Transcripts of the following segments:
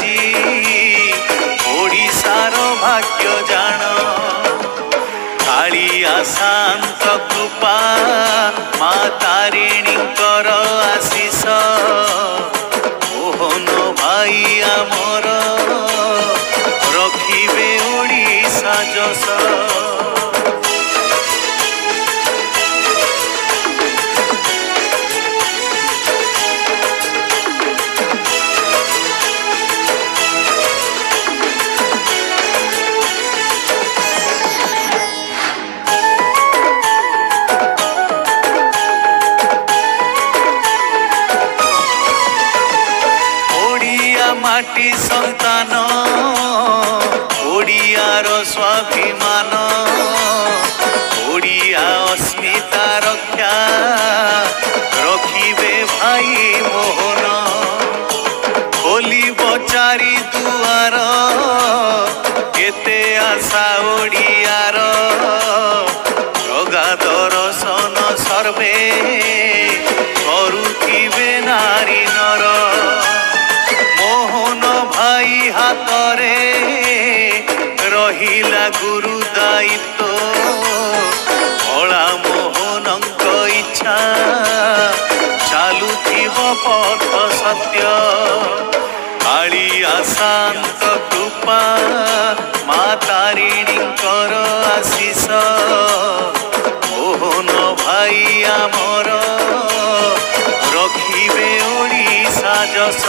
जी ओडिशार भाग्य जान कालिया शांत कृपा मा तारिणी कर आशीष मोहन भाई आमर रखिबे ओडिशा जस माटी संतान ओडियार स्वाभिमान ओडिया अस्मिता रक्षा रखिबे भाई मोहन खोलिब चारि दुआर केते आशा ओडियार जगा दर्शन सर्वे करुथिबे नारी नर भाई हातरे रहिला गुरु दायित्व कला मोहनंक इच्छा चालुथिब पथ सत्य कालिया शांत कृपा मा तारिणी कर आशीष मोहन भाई आमर रखिबे ओडिशा जस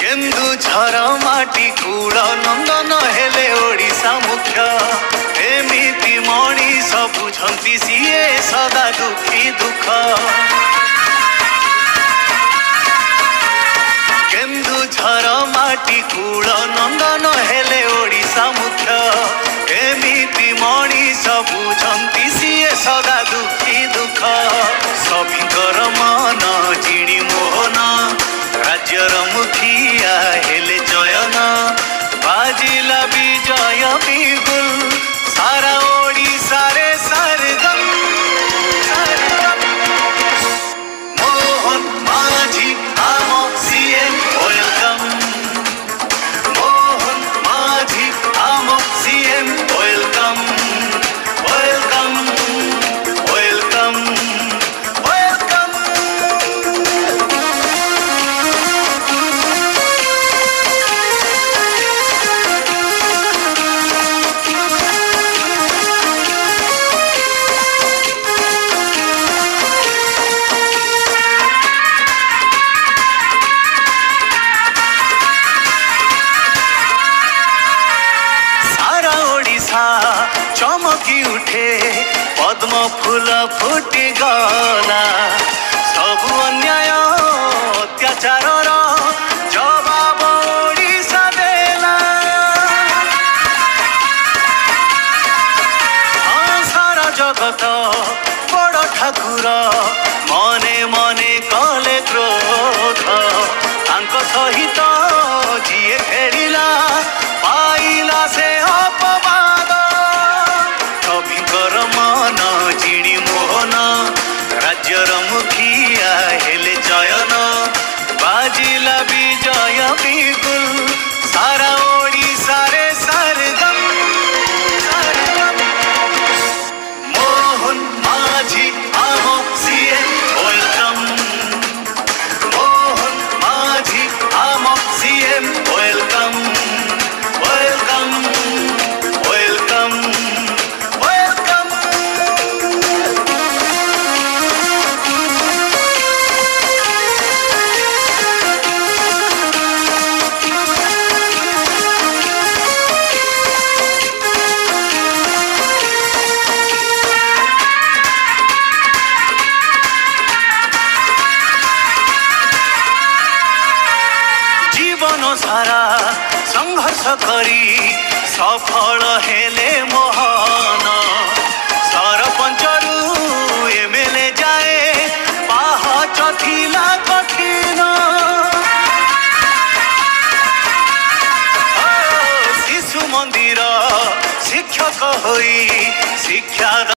केन्दुझर माटी कूल नंदन हेले ओडिशा मुख्य एमिति मनीष बुझंती सीए सदा दुखी दुख केन्दुझर माटी कूल नंदन हेले ओडिशा मुख्य एमिति मनीष बुझंती सीए सदा दुखी दुख सभिंकर मन जिणी मोहन राज्यर मुखिया हेले जयन बाजिला विजय बिगुल सारा ओडिशा रे सरगम मोहन माझी आम सीएम वेलकम मोहन माझी आम CM welcome welcome welcome welcome चमकी उठे पद्म फूल फुटी गला सब अन्याय अत्याचार जवाब ओडिशा देला सारा जगत बड़ ठाकुर मने मने कले क्रोध तांक सहित जीए फेरिला पाइला से अपवाद कविकर मन जिणी मोहन राज्यर मुखिया हेले जयन जीवन सारा संघर्ष करी सफल हेले मोहन सरपंचरू एमएलए जाए पाहच थिला कठिन शिशु मंदिर शिक्षक होई शिक्षा